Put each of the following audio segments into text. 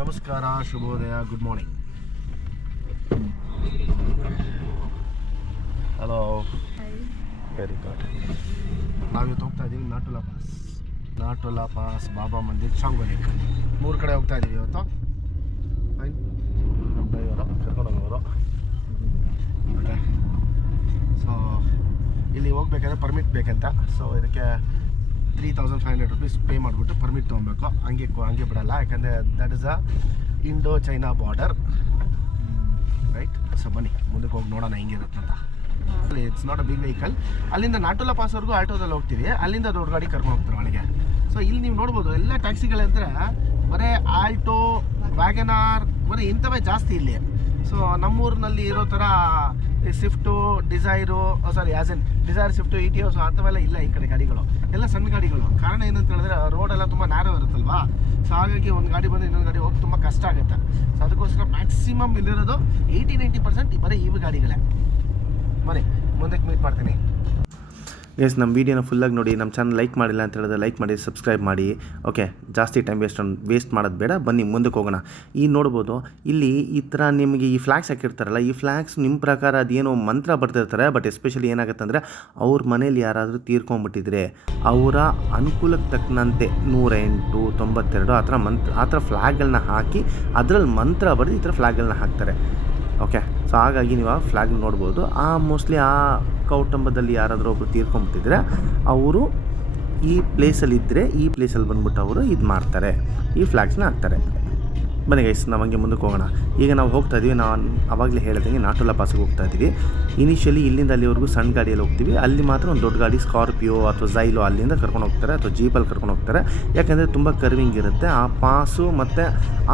ನಮಸ್ಕಾರ, ಶುಭೋದಯ, good morning. Hello, very good. ನಾವಿವತ್ತು ಹೋಗ್ತಾ ಇದ್ದೀವಿ ನಾಟುಲಾ ಪಾಸ್, ಬಾಬಾ ಮಂದಿರ್, ಶಾಂಗೋಲೇಕ್ 3 ಕಡೆ ಹೋಗ್ತಾ ಇದ್ದೀವಿ ಇವತ್ತು. ಫೈನ್, ನಮ್ಮ ಡ್ರೈವರು ಕರ್ಕೊಂಡು ಹೋಗೋರು. ಓಕೆ, ಸೊ ಇಲ್ಲಿ ಹೋಗ್ಬೇಕಾದ್ರೆ ಪರ್ಮಿಟ್ ಬೇಕಂತ. ಸೊ ಇದಕ್ಕೆ 3,500 rupees ಪೇ ಮಾಡಿಬಿಟ್ಟು ಪರ್ಮಿಟ್ ತೊಗೊಬೇಕು. ಹಂಗೆ ಬಿಡಲ್ಲ, ಯಾಕಂದರೆ that is a Indo China border, right. So ಬನ್ನಿ ಮುಂದಕ್ಕೆ ಹೋಗಿ ನೋಡೋಣ ಹೆಂಗಿರುತ್ತಂತ. It's not a big vehicle. ಅಲ್ಲಿಂದ ನಾಟುಲಾ ಪಾಸ್ವರೆಗೂ ಆಟೋದಲ್ಲಿ ಹೋಗ್ತೀವಿ, ಅಲ್ಲಿಂದ ದೊಡ್ಡ ಗಾಡಿ ಕರ್ಕೊಂಡು ಹೋಗ್ತಾರೆ ಒಳಗೆ. ಸೊ ಇಲ್ಲಿ ನೀವು ನೋಡ್ಬೋದು ಎಲ್ಲ ಟ್ಯಾಕ್ಸಿಗಳಂದರೆ ಬರೀ ಆಲ್ಟೋ, ವ್ಯಾಗನಾರ್, ಬರೀ ಇಂಥವೇ ಜಾಸ್ತಿ ಇಲ್ಲಿ. ಸೊ ನಮ್ಮೂರಿನಲ್ಲಿ ಇರೋ ಥರ Swift, Dzire, Dzire, Swift, Etios ಅಂಥವೆಲ್ಲ ಇಲ್ಲ ಈ ಕಡೆ ಗಾಡಿಗಳು. ಎಲ್ಲ ಸಣ್ಣ ಗಾಡಿಗಳು. ಕಾರಣ ಏನಂತ ಹೇಳಿದ್ರೆ ರೋಡೆಲ್ಲ ತುಂಬ ನ್ಯಾರೋ ಇರುತ್ತಲ್ವಾ. ಸೊ ಹಾಗಾಗಿ ಒಂದು ಗಾಡಿ ಬಂದು ಇನ್ನೊಂದು ಗಾಡಿ ಹೋಗಿ ತುಂಬ ಕಷ್ಟ ಆಗುತ್ತೆ. ಸೊ ಅದಕ್ಕೋಸ್ಕರ ಮ್ಯಾಕ್ಸಿಮಮ್ ಇಲ್ಲಿರೋದು 80-90% ಬರೀ ಇವು ಗಾಡಿಗಳೇ. ಬನ್ನಿ ಮುಂದಕ್ಕೆ ಮೀಟ್ ಮಾಡ್ತೀನಿ. ಎಸ್, ನಮ್ಮ ವೀಡಿಯೋನ ಫುಲ್ಲಾಗಿ ನೋಡಿ. ನಮ್ಮ ಚಾನಲ್ ಲೈಕ್ ಮಾಡಿಲ್ಲ ಅಂತ ಹೇಳಿದ್ರೆ ಲೈಕ್ ಮಾಡಿ, ಸಬ್ಸ್ಕ್ರೈಬ್ ಮಾಡಿ. ಓಕೆ, ಜಾಸ್ತಿ ಟೈಮ್ ವೇಸ್ಟ್ ಮಾಡೋದು ಬೇಡ. ಬನ್ನಿ ಮುಂದಕ್ಕೆ ಹೋಗೋಣ. ಈ ನೋಡ್ಬೋದು ಇಲ್ಲಿ ಈ ಥರ ನಿಮಗೆ ಈ ಫ್ಲ್ಯಾಗ್ಸ್ ಹಾಕಿರ್ತಾರಲ್ಲ, ಈ ಫ್ಲ್ಯಾಗ್ಸ್ ನಿಮ್ಮ ಪ್ರಕಾರ ಅದೇನೋ ಮಂತ್ರ ಬರ್ತಿರ್ತಾರೆ. ಬಟ್ ಎಸ್ಪೆಷಲಿ ಏನಾಗುತ್ತೆ ಅಂದರೆ ಅವ್ರ ಮನೇಲಿ ಯಾರಾದರೂ ತೀರ್ಕೊಂಡ್ಬಿಟ್ಟಿದ್ರೆ ಅವರ ಅನುಕೂಲಕ್ಕೆ ತಕ್ಕಂತೆ 108, 92 ಆ ಥರ ಫ್ಲ್ಯಾಗ್ಗಳನ್ನ ಹಾಕಿ ಅದರಲ್ಲಿ ಮಂತ್ರ ಬರೆದು ಈ ಥರ ಫ್ಲ್ಯಾಗ್ಗಳನ್ನ ಹಾಕ್ತಾರೆ. ಓಕೆ, ಸೊ ಹಾಗಾಗಿ ನೀವು ಆ ಫ್ಲ್ಯಾಗ್ ನೋಡ್ಬೋದು. ಮೋಸ್ಟ್ಲಿ ಆ ಕೌಟುಂಬದಲ್ಲಿ ಯಾರಾದರೂ ಒಬ್ಬರು ತೀರ್ಕೊಂಬಿಟ್ಟಿದ್ರೆ ಅವರು ಈ ಪ್ಲೇಸಲ್ಲಿದ್ದರೆ ಈ ಪ್ಲೇಸಲ್ಲಿ ಬಂದ್ಬಿಟ್ಟು ಅವರು ಇದು ಮಾಡ್ತಾರೆ, ಈ ಫ್ಲ್ಯಾಗ್ಸ್ನ ಹಾಕ್ತಾರೆ. ಬನ್ನಿ ಗೈಸ್, ನಾವು ಹಂಗೆ ಮುಂದಕ್ಕೆ ಹೋಗೋಣ. ಈಗ ನಾವು ಹೋಗ್ತಾ ಇದ್ದೀವಿ, ನಾನು ಆವಾಗಲೇ ಹೇಳಿದಂಗೆ ನಾಟುಲಾ ಪಾಸಿಗೆ ಹೋಗ್ತಾ ಇದ್ದೀವಿ. ಇನಿಷಿಯಲಿ ಇಲ್ಲಿಂದ ಅಲ್ಲಿವರೆಗೂ ಸಣ್ಣ ಗಾಡಿಯಲ್ಲಿ ಹೋಗ್ತೀವಿ. ಅಲ್ಲಿ ಮಾತ್ರ ಒಂದು ದೊಡ್ಡ ಗಾಡಿ, ಸ್ಕಾರ್ಪಿಯೋ ಅಥವಾ ಝೈಲೋ ಅಲ್ಲಿಂದ ಕರ್ಕೊಂಡು ಹೋಗ್ತಾರೆ, ಅಥವಾ ಜೀಪಲ್ಲಿ ಕರ್ಕೊಂಡು ಹೋಗ್ತಾರೆ. ಯಾಕೆಂದರೆ ತುಂಬ ಕರ್ವಿಂಗ್ ಇರುತ್ತೆ ಆ ಪಾಸು, ಮತ್ತು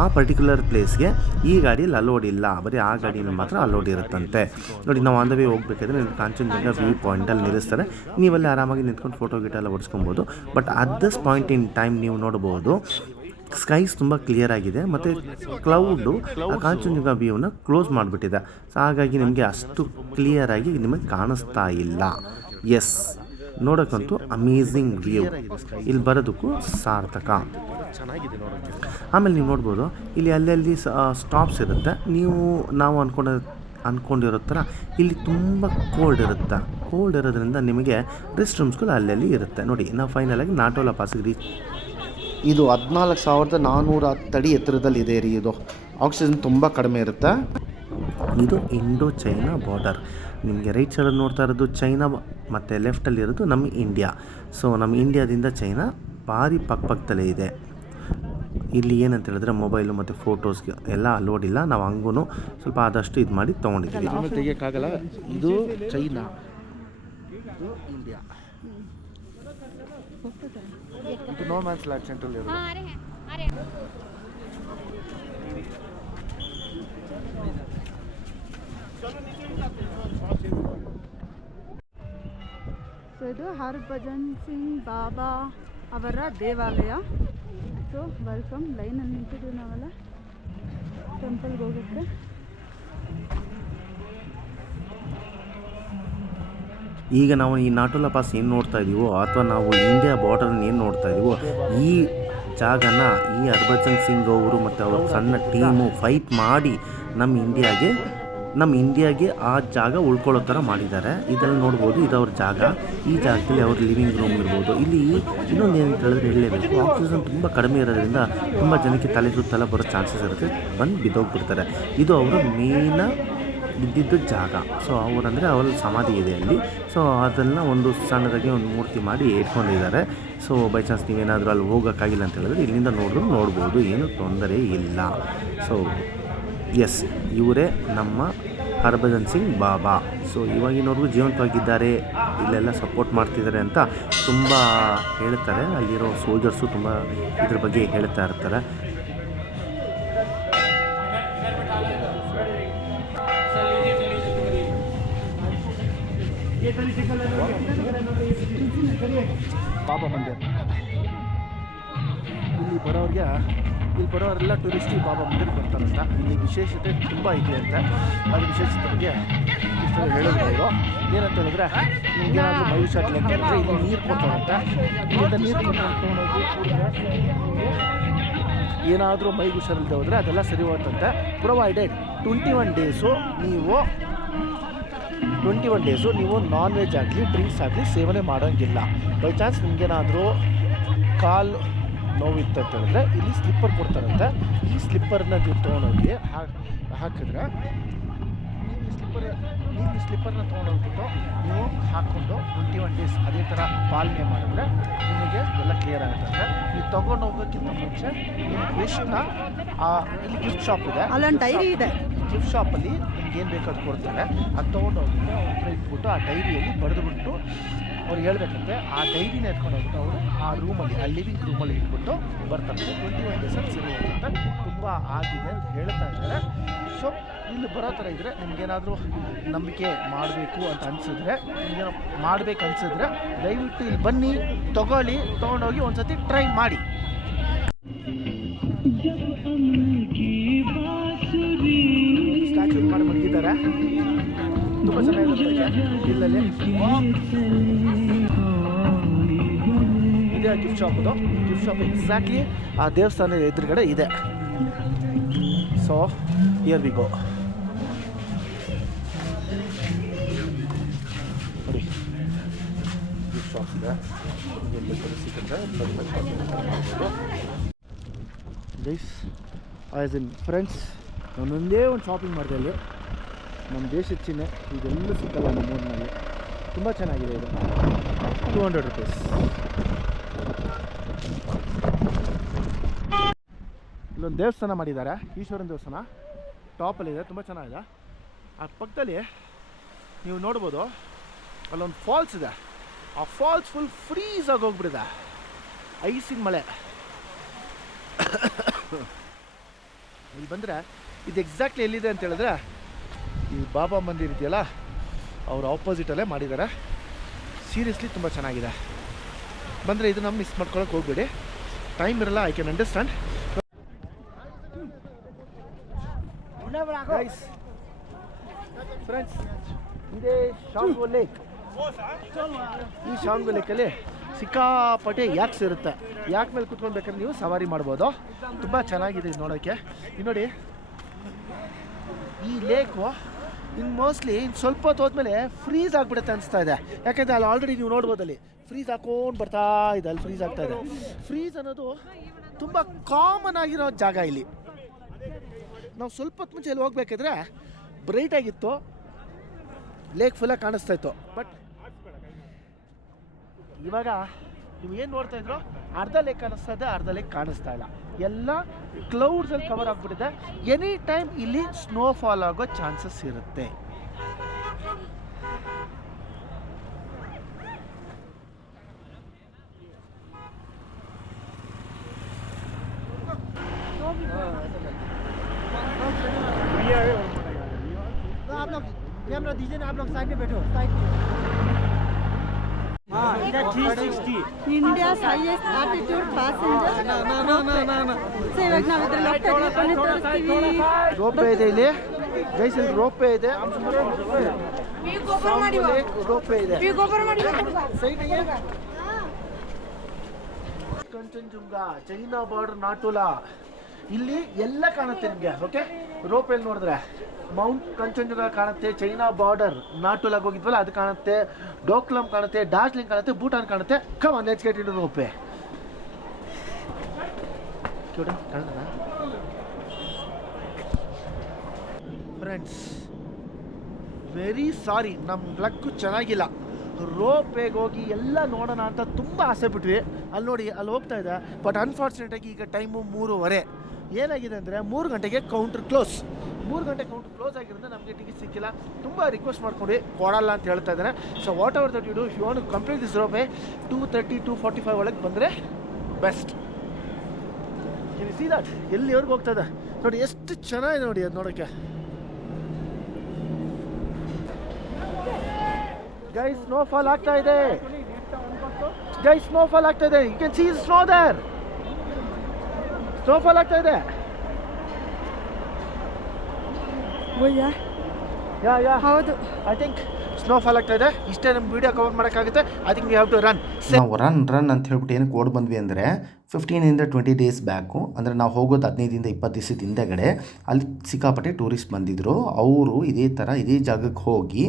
ಆ ಪರ್ಟಿಕ್ಯುಲರ್ ಪ್ಲೇಸ್ಗೆ ಈ ಗಾಡಿಯಲ್ಲಿ ಅಲೋಡ್ ಇಲ್ಲ, ಬರೀ ಆ ಗಾಡಿಯಲ್ಲಿ ಮಾತ್ರ ಅಲೋಡ್ ಇರುತ್ತಂತೆ. ನೋಡಿ, ನಾವು ಆನ್ ದ ವೇ ಹೋಗ್ಬೇಕಾದ್ರೆ ಕಾಂಚನಜಂಗಾ ವ್ಯೂ ಪಾಯಿಂಟಲ್ಲಿ ನಿಲ್ಲಿಸ್ತಾರೆ. ನೀವಲ್ಲಿ ಆರಾಮಾಗಿ ನಿಂತ್ಕೊಂಡು ಫೋಟೋ ಗಿಟೆಲ್ಲ ಹೊಡ್ಸ್ಕೊಬೋದು. But at this point in time ನೀವು ನೋಡ್ಬೋದು ಸ್ಕೈಸ್ ತುಂಬ ಕ್ಲಿಯರ್ ಆಗಿದೆ, ಮತ್ತು ಕ್ಲೌಡು ಕಾಂಚನಜಂಗಾ ವ್ಯೂನ ಕ್ಲೋಸ್ ಮಾಡಿಬಿಟ್ಟಿದೆ. ಸೊ ಹಾಗಾಗಿ ನಿಮಗೆ ಅಷ್ಟು ಕ್ಲಿಯರಾಗಿ ನಿಮಗೆ ಕಾಣಿಸ್ತಾ ಇಲ್ಲ. ಎಸ್, ನೋಡೋಕ್ಕಂತೂ ಅಮೇಝಿಂಗ್ ವ್ಯೂ, ಇಲ್ಲಿ ಬರೋದಕ್ಕೂ ಸಾರ್ಥಕ. ಆಮೇಲೆ ನೀವು ನೋಡ್ಬೋದು ಇಲ್ಲಿ ಅಲ್ಲಲ್ಲಿ ಸ್ಟಾಪ್ಸ್ ಇರುತ್ತೆ. ನಾವು ಅಂದ್ಕೊಂಡಿರೋ ಥರ ಇಲ್ಲಿ ತುಂಬ ಕೋಲ್ಡ್ ಇರೋದ್ರಿಂದ ನಿಮಗೆ ರೆಸ್ಟ್ ರೂಮ್ಸ್ಗಳು ಅಲ್ಲಲ್ಲಿ ಇರುತ್ತೆ. ನೋಡಿ, ನಾವು ಫೈನಲಾಗಿ ನಾಟುಲಾ ಪಾಸಿಗೆ ಇದು 14,410 ಅಡಿ ಎತ್ತರದಲ್ಲಿದೆ ರೀ. ಇದು ಆಕ್ಸಿಜನ್ ತುಂಬ ಕಡಿಮೆ ಇರುತ್ತೆ. ಇದು ಇಂಡೋ ಚೈನಾ ಬಾರ್ಡರ್. ನಿಮಗೆ ರೈಟ್ ಸೈಡಲ್ಲಿ ನೋಡ್ತಾ ಇರೋದು ಚೈನಾ, ಮತ್ತು ಲೆಫ್ಟಲ್ಲಿರೋದು ನಮ್ಮ ಇಂಡಿಯಾ. ಸೊ ನಮ್ಮ ಇಂಡಿಯಾದಿಂದ ಚೈನಾ ಭಾರಿ ಪಕ್ಕದಲ್ಲೇ ಇದೆ. ಇಲ್ಲಿ ಏನಂತ ಹೇಳಿದ್ರೆ ಮೊಬೈಲು ಮತ್ತು ಫೋಟೋಸ್ಗೆ ಎಲ್ಲ ಅಲೋಡ್ ಇಲ್ಲ. ನಾವು ಹಂಗೂ ಸ್ವಲ್ಪ ಆದಷ್ಟು ಇದು ಮಾಡಿ ತೊಗೊಂಡಿದ್ದೀವಿ. ತೆಗಿಯೋಕ್ಕಾಗಲ್ಲ. ಇದು ಚೈನಾ, ಇದು ಇಂಡಿಯಾ. ಇದು ನೋ ಮ್ಯಾನ್ಸ್ ಲ್ಯಾಂಡ್ ಸೆಂಟ್ರಲ್ ಇರೋದು. ಸೊ ಇದು ಹರ್ಭಜನ್ ಸಿಂಗ್ ಬಾಬಾ ಅವರ ದೇವಾಲಯ. So welcome. ಲೈನಲ್ಲಿ ನಿಂತಿದ್ದೀವಿ ನಾವೆಲ್ಲ ಟೆಂಪಲ್ಗೆ ಹೋಗುತ್ತೆ. ಈಗ ನಾವು ಈ ನಾಟುಲಾ ಪಾಸ್ ಏನು ನೋಡ್ತಾ ಇದ್ದೀವೋ, ಅಥವಾ ನಾವು ಇಂಡಿಯಾ ಬಾರ್ಡರ್ನ ಏನು ನೋಡ್ತಾ ಇದ್ದೀವೋ, ಈ ಜಾಗನ ಈ ಹರ್ಭಜನ್ ಸಿಂಗ್ ಅವರು ಮತ್ತು ಅವ್ರ ಸಣ್ಣ ಟೀಮು ಫೈಟ್ ಮಾಡಿ ನಮ್ಮ ಇಂಡಿಯಾಗೆ ಆ ಜಾಗ ಉಳ್ಕೊಳ್ಳೋ ಥರ ಮಾಡಿದ್ದಾರೆ. ಇದರಲ್ಲಿ ನೋಡ್ಬೋದು, ಇದು ಅವ್ರ ಜಾಗ. ಈ ಜಾಗದಲ್ಲಿ ಅವ್ರ ಲಿವಿಂಗ್ ರೂಮ್ ಇರ್ಬೋದು. ಇಲ್ಲಿ ಇನ್ನೊಂದು ಏನಂತ ಹೇಳಿದ್ರೆ ಹೇಳಲೇಬೇಕು, ಆಕ್ಸಿಜನ್ ತುಂಬ ಕಡಿಮೆ ಇರೋದ್ರಿಂದ ತುಂಬ ಜನಕ್ಕೆ ತಲೆ ಸುತ್ತೆಲ್ಲ ಬರೋ ಚಾನ್ಸಸ್ ಇರುತ್ತೆ, ಬಂದು ಬಿದ್ದೋಗ್ಬಿಡ್ತಾರೆ. ಇದು ಅವರು ಮೇಯ್ನ ಇದ್ದಿದ್ದು ಜಾಗ. ಸೊ ಅವರಂದರೆ ಅವರ ಸಮಾಧಿ ಇದೆ ಅಲ್ಲಿ. ಸೊ ಅದನ್ನು ಒಂದು ಸಣ್ಣದಾಗಿ ಒಂದು ಮೂರ್ತಿ ಮಾಡಿ ಇಟ್ಕೊಂಡಿದ್ದಾರೆ. ಸೊ ಬೈ ಚಾನ್ಸ್ ನೀವೇನಾದರೂ ಅಲ್ಲಿ ಹೋಗೋಕ್ಕಾಗಿಲ್ಲ ಅಂತ ಹೇಳಿದ್ರೆ ಇಲ್ಲಿಂದ ನೋಡ್ಬೋದು, ಏನೂ ತೊಂದರೆ ಇಲ್ಲ. ಸೊ ಎಸ್, ಇವರೇ ನಮ್ಮ ಹರ್ಭಜನ್ ಸಿಂಗ್ ಬಾಬಾ. ಸೊ ಇವಾಗಿನವ್ರಿಗೂ ಜೀವಂತವಾಗಿದ್ದಾರೆ, ಇಲ್ಲೆಲ್ಲ ಸಪೋರ್ಟ್ ಮಾಡ್ತಿದ್ದಾರೆ ಅಂತ ತುಂಬ ಹೇಳ್ತಾರೆ. ಅಲ್ಲಿರೋ ಸೋಲ್ಜರ್ಸು ತುಂಬ ಇದ್ರ ಬಗ್ಗೆ ಹೇಳ್ತಾ ಇರ್ತಾರೆ. ಬಾಬಾ ಮಂದಿರ್. ಇಲ್ಲಿ ಬರೋರೆಲ್ಲ ಟೂರಿಸ್ಟಿಗೆ ಬಾಬಾ ಮಂದಿರಕ್ಕೆ ಬರ್ತಾರಂತ. ಇಲ್ಲಿ ವಿಶೇಷತೆ ತುಂಬ ಇದೆ ಅಂತ. ಅದು ವಿಶೇಷತೆ ಬಗ್ಗೆ ಇಷ್ಟೊಂದು ಹೇಳಿದ್ರು. ಏನಂತ ಹೇಳಿದ್ರೆ, ನಿಮ್ಗೇನಾದರೂ ಮೈ ಶಾಟ್ಲಿ ಅಂತ ಹೇಳಿದ್ರೆ ಇಲ್ಲಿ ನೀರು ಕೊಡ್ತಾರಂತೆ. ಇಲ್ಲಿಂದ ನೀರು ತೊಗೊಂಡೋಗಿ ಏನಾದರೂ ಮೈಗೆ ಹುಷಾರಿಲ್ಲದೆ ಹೋದರೆ ಅದೆಲ್ಲ ಸರಿ ಹೋಗುತ್ತಂತೆ. ಪ್ರೊವೈಡೆಡ್ 21 ಡೇಸು ನೀವು ನಾನ್ ವೆಜ್ ಆಗಲಿ ಡ್ರಿಂಕ್ಸ್ ಆಗಲಿ ಸೇವನೆ ಮಾಡೋಂಗಿಲ್ಲ. ಬೈ ಚಾನ್ಸ್ ನಿಮಗೇನಾದರೂ ಕಾಲು ನೋವಿತ್ತು ಅಂತ ಹೇಳಿದ್ರೆ ಇಲ್ಲಿ ಸ್ಲಿಪ್ಪರ್ ಕೊಡ್ತಾರಂತೆ. ಈ ಸ್ಲಿಪ್ಪರ್ನ ನೀವು ತೊಗೊಂಡೋಗಿ ಹಾಕಿದ್ರೆ ನೀವು ಸ್ಲಿಪ್ಪರ್ನ ತೊಗೊಂಡೋಗ್ಬಿಟ್ಟು ನೀವು ಹಾಕ್ಕೊಂಡು 21 ಡೇಸ್ ಅದೇ ಥರ ಪಾಲನೆ ಮಾಡಿದ್ರೆ ನಿಮಗೆ ಎಲ್ಲ ಕ್ಲಿಯರ್ ಆಗುತ್ತೆ. ನೀವು ತೊಗೊಂಡು ಹೋಗೋಕ್ಕಿಂತ ಮುಂಚೆ ನಿಮ್ಮ ಲಿಸ್ಟ್ನ ಇಲ್ಲಿ ಗಿಫ್ಟ್ ಶಾಪ್ ಇದೆ, ಅಲ್ಲೊಂದು ಡೈರಿ ಇದೆ. ಗಿಫ್ಟ್ ಶಾಪಲ್ಲಿ ನಿಮ್ಗೆ ಏನು ಬೇಕಾದ್ರು ಕೊಡ್ತಾರೆ. ಅದು ತೊಗೊಂಡು ಹೋಗ್ಬಿಟ್ಟು ಅವ್ರ ಹತ್ರ ಇಟ್ಬಿಟ್ಟು ಆ ಡೈರಿಯಲ್ಲಿ ಬರೆದುಬಿಟ್ಟು ಅವ್ರು ಹೇಳ್ಬೇಕಂತೆ. ಆ ಡೈರಿನ ಎತ್ಕೊಂಡು ಹೋಗ್ಬಿಟ್ಟು ಅವರು ಆ ರೂಮಲ್ಲಿ, ಆ ಲಿವಿಂಗ್ ರೂಮಲ್ಲಿ ಇಟ್ಬಿಟ್ಟು ಬರ್ತಾರೆ. 21 ಡೇಸಲ್ಲಿ ಸರಿ ಹೋಗುತ್ತೆ. ತುಂಬ ಆಗಿದೆ ಅಂತ ಹೇಳ್ತಾ ಇದ್ದಾರೆ. ಸೊ ಇಲ್ಲಿ ಬರೋ ಥರ ಇದ್ದರೆ ನಿಮಗೇನಾದರೂ ನಂಬಿಕೆ ಮಾಡಬೇಕು ಅಂತ ಅನಿಸಿದ್ರೆ, ನಿಮಗೇನೋ ಮಾಡಬೇಕು ಅನಿಸಿದ್ರೆ ದಯವಿಟ್ಟು ಇಲ್ಲಿ ಬನ್ನಿ, ತೊಗೊಂಡೋಗಿ ಒಂದು ಸತಿ ಟ್ರೈ ಮಾಡಿ. ಸ್ಟ್ಯಾಚ್ಯೂ ಮಾಡಿ ಮಡಗಿದ್ದಾರೆ, ತುಂಬ ಚೆನ್ನಾಗಿದೆ. ಇಲ್ಲಲ್ಲಿ ಇದೆ ಗಿಫ್ಟ್ ಶಾಪದು. ಗಿಫ್ಟ್ ಶಾಪ್ ಎಕ್ಸಾಕ್ಟ್ಲಿ ಆ ದೇವಸ್ಥಾನದ ಎದುರುಗಡೆ ಇದೆ. So here we go. ನೋಡಿ ಗಿಫ್ಟ್ ಶಾಪ್ಸ್ ಇದೆ, ಸಿಗುತ್ತೆ. ಗೈಸ್ ಆ್ಯಸ್ ಇನ್ ಫ್ರೆಂಡ್ಸ್, ನಾನೊಂದೇ ಒಂದು ಶಾಪಿಂಗ್ ಮಾಡಿದೆ ಅಲ್ಲಿ. ನಮ್ಮ ದೇಶದ ಚಿಹ್ನೆ ಇದೆಲ್ಲೂ ಸಿಕ್ಕಲ್ಲ ನಮ್ಮ ಊರಿನಲ್ಲಿ. ತುಂಬ ಚೆನ್ನಾಗಿದೆ ಇದು. 200 ರೂಪೀಸ್. ಇಲ್ಲೊಂದು ದೇವಸ್ಥಾನ ಮಾಡಿದ್ದಾರೆ, ಈಶ್ವರನ ದೇವಸ್ಥಾನ ಟಾಪಲ್ಲಿದೆ, ತುಂಬ ಚೆನ್ನಾಗಿದೆ. ಆ ಪಕ್ಕದಲ್ಲಿ ನೀವು ನೋಡ್ಬೋದು ಅಲ್ಲೊಂದು ಫಾಲ್ಸ್ ಇದೆ. ಆ ಫಾಲ್ಸ್ ಫುಲ್ ಫ್ರೀಸ್ ಆಗಿ ಹೋಗ್ಬಿಟ್ಟಿದೆ, ಐಸಿನ ಮಳೆ. ಇಲ್ಲಿ ಬಂದರೆ ಇದು ಎಕ್ಸಾಕ್ಟ್ಲಿ ಎಲ್ಲಿದೆ ಅಂತ ಹೇಳಿದ್ರೆ ಈ ಬಾಬಾ ಮಂದಿರ್ ಇದೆಯಲ್ಲ ಅವ್ರ ಆಪೋಸಿಟಲ್ಲೇ ಮಾಡಿದ್ದಾರೆ. ಸೀರಿಯಸ್ಲಿ ತುಂಬ ಚೆನ್ನಾಗಿದೆ. ಬಂದರೆ ಇದನ್ನು ಮಿಸ್ ಮಾಡ್ಕೊಳಕ್ಕೆ ಹೋಗ್ಬೇಡಿ. ಟೈಮ್ ಇರಲ್ಲ, I can understand. Guys friends, ಇದೇ ಶಾಂಗೋ ಲೇಕ್. ಈ ಶಾಂಗೋ ಲೇಕಲ್ಲಿ ಸಿಕ್ಕಾಪಟ್ಟೆ ಯಾಕ್ಸ್ ಇರುತ್ತೆ. ಯಾಕೆ ಮೇಲೆ ಕುತ್ಕೊಳ್ಬೇಕಾದ್ರೆ ನೀವು ಸವಾರಿ ಮಾಡ್ಬೋದು. ತುಂಬ ಚೆನ್ನಾಗಿದೆ ಇದು ನೋಡೋಕ್ಕೆ. ಇದು ನೋಡಿ, ಈ ಲೇಕು ಇನ್ನು ಮೋಸ್ಟ್ಲಿ ಇನ್ನು ಸ್ವಲ್ಪ ಹೊತ್ತು ಹೋದ್ಮೇಲೆ ಫ್ರೀಸ್ ಆಗಿಬಿಡುತ್ತೆ ಅನಿಸ್ತಾ ಇದೆ. ಯಾಕೆಂದರೆ ಅಲ್ಲಿ ಆಲ್ರೆಡಿ ನೀವು ನೋಡ್ಬೋದು, ಅಲ್ಲಿ ಫ್ರೀಸ್ ಹಾಕೊಂಡು ಬರ್ತಾ ಇದೆ, ಅಲ್ಲಿ ಫ್ರೀಸ್ ಆಗ್ತಾ ಇದೆ. ಫ್ರೀಸ್ ಅನ್ನೋದು ತುಂಬ ಕಾಮನ್ ಆಗಿರೋ ಜಾಗ ಇಲ್ಲಿ. ನಾವು ಸ್ವಲ್ಪ ಹೊತ್ತು ಮುಂಚೆ ಇಲ್ಲಿ ಹೋಗ್ಬೇಕಾದ್ರೆ ಬ್ರೈಟಾಗಿತ್ತು, ಲೇಕ್ ಫುಲ್ಲಾಗಿ ಕಾಣಿಸ್ತಾ ಇತ್ತು. ಬಟ್ ಇವಾಗ ನೀವು ಏನು ನೋಡ್ತಾ ಇದ್ರು, ಅರ್ಧ ಲೇಕ್ ಕಾಣಿಸ್ತಾ ಇದೆ, ಅರ್ಧ ಲೇಕ್ ಕಾಣಿಸ್ತಾ ಇಲ್ಲ. ಎಲ್ಲ ಕ್ಲೌಡ್ಸಲ್ಲಿ ಕವರ್ ಆಗಿಬಿಟ್ಟಿದೆ. ಎನಿ ಟೈಮ್ ಇಲ್ಲಿ ಸ್ನೋಫಾಲ್ ಆಗೋ ಚಾನ್ಸಸ್ ಇರುತ್ತೆ. India's highest altitude passenger. So ಇವಾಗ ನಾವು ಇದ್ರಲ್ಲಿ ಹೋಗ್ತಾ ಇದ್ದೀವಿ, ತೋರಿಸ್ತೀವಿ. ರೋಪೇ ಇದೆ ಇಲ್ಲಿ ಗೈಸ್, ಇಲ್ಲಿ ರೋಪೇ ಇದೆ. ರೋಪೇ ಇದೆ. ಕಂಚನಜುಂಗ, ಚೈನಾ ಬಾರ್ಡರ್, ನಾಟುಲಾ, ಇಲ್ಲಿ ಎಲ್ಲ ಕಾಣುತ್ತೆ ನಿಮಗೆ. ಓಕೆ, ರೋಪೇಲಿ ನೋಡಿದ್ರೆ ಮೌಂಟ್ ಕಂಚನಜುಂಗ ಕಾಣುತ್ತೆ, ಚೈನಾ ಬಾರ್ಡರ್, ನಾಟುಲಾಗಿ ಹೋಗಿದ್ವಲ್ಲ ಅದು ಕಾಣುತ್ತೆ, ಡೋಕ್ಲಮ್ ಕಾಣುತ್ತೆ, ಡಾರ್ಜಿಲಿಂಗ್ ಕಾಣುತ್ತೆ, ಭೂಟಾನ್ ಕಾಣುತ್ತೆ. Come on, let's get into ropeway. Friends, very sorry, ನಮ್ಮ ಲಕ್ಕು ಚೆನ್ನಾಗಿಲ್ಲ. ರೋಪೇಗೆ ಹೋಗಿ ಎಲ್ಲ ನೋಡೋಣ ಅಂತ ತುಂಬ ಆಸೆ ಬಿಟ್ವಿ. ಅಲ್ಲಿ ನೋಡಿ, ಅಲ್ಲಿ ಹೋಗ್ತಾ ಇದೆ. ಬಟ್ ಅನ್ಫಾರ್ಚುನೇಟಾಗಿ ಈಗ ಟೈಮು 3:15. ಏನಾಗಿದೆ ಅಂದರೆ 3 ಗಂಟೆಗೆ ಕೌಂಟರ್ ಕ್ಲೋಸ್. 3 ಗಂಟೆ ಕೌಂಟರ್ ಕ್ಲೋಸ್ ಆಗಿರೋದ್ರಿಂದ ನಮಗೆ ಟಿಕೆಟ್ ಸಿಕ್ಕಿಲ್ಲ. ತುಂಬ ರಿಕ್ವೆಸ್ಟ್ ಮಾಡ್ಕೊಂಡು ಕೊಡಲ್ಲ ಅಂತ ಹೇಳ್ತಾ ಇದ್ದಾರೆ. So whatever that you do, if you want to complete this ropeway 2:30 2:45 ಒಳಗೆ ಬಂದರೆ ಬೆಸ್ಟ್. ಯು ಸಿ ದಟ್ ಎಲ್ಲಿವರೆಗೂ ಹೋಗ್ತಾ ಇದೆ ನೋಡಿ, ಎಷ್ಟು ಚೆನ್ನಾಗಿದೆ ನೋಡಿ ಅದು ನೋಡೋಕ್ಕೆ. ಗೈಸ್, ಸ್ನೋಫಾಲ್ ಆಗ್ತಾ ಇದೆ. ಗೈಸ್, ಸ್ನೋಫಾಲ್ ಆಗ್ತಾ ಇದೆ. You can see snow there. Snowfall ಆಗ್ತಾ ಇದೆ. ಹೌದು, ಐ ಥಿಂಕ್ ಸ್ನೋಫಾಲ್ ಆಗ್ತಾ ಇದೆ. ಇಷ್ಟೇ ನಮ್ಮ ವೀಡಿಯೋ ಕವರ್ ಮಾಡೋಕ್ಕಾಗುತ್ತೆ. I think we have to run. ನಾವು ರನ್ ಅಂತ ಹೇಳ್ಬಿಟ್ಟು ಏನಕ್ಕೆ ಓಡ್ ಬಂದ್ವಿ ಅಂದರೆ 15 to 20 ಡೇಸ್ ಬ್ಯಾಕು, ಅಂದರೆ ನಾವು ಹೋಗೋದು 15 to 20 ದಿವಸದ ಹಿಂದೆಗಡೆ ಅಲ್ಲಿ ಸಿಕ್ಕಾಪಟ್ಟೆ ಟೂರಿಸ್ಟ್ ಬಂದಿದ್ದರು. ಅವರು ಇದೇ ಜಾಗಕ್ಕೆ ಹೋಗಿ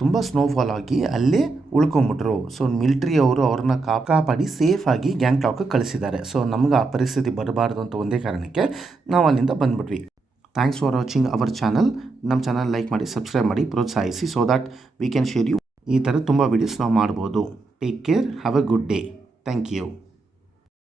ತುಂಬ ಸ್ನೋಫಾಲ್ ಆಗಿ ಅಲ್ಲೇ ಉಳ್ಕೊಂಬಿಟ್ರು. ಸೊ ಮಿಲ್ಟ್ರಿ ಅವರು ಅವ್ರನ್ನ ಕಾಪಾಡಿ ಸೇಫಾಗಿ ಗ್ಯಾಂಗ್ಟಾಕ್ಗೆ ಕಳಿಸಿದ್ದಾರೆ. ಸೊ ನಮ್ಗೆ ಆ ಪರಿಸ್ಥಿತಿ ಬರಬಾರ್ದು ಅಂತ ಒಂದೇ ಕಾರಣಕ್ಕೆ ನಾವು ಅಲ್ಲಿಂದ ಬಂದ್ಬಿಟ್ವಿ. Thanks for watching our channel. ನಮ್ಮ ಚಾನಲ್ ಲೈಕ್ ಮಾಡಿ, ಸಬ್ಸ್ಕ್ರೈಬ್ ಮಾಡಿ, ಪ್ರೋತ್ಸಾಹಿಸಿ. So that we can share you ಈ ಥರ ತುಂಬ ವೀಡಿಯೋಸ್ ನಾವು ಮಾಡ್ಬೋದು. Take care, have a good day. Thank you.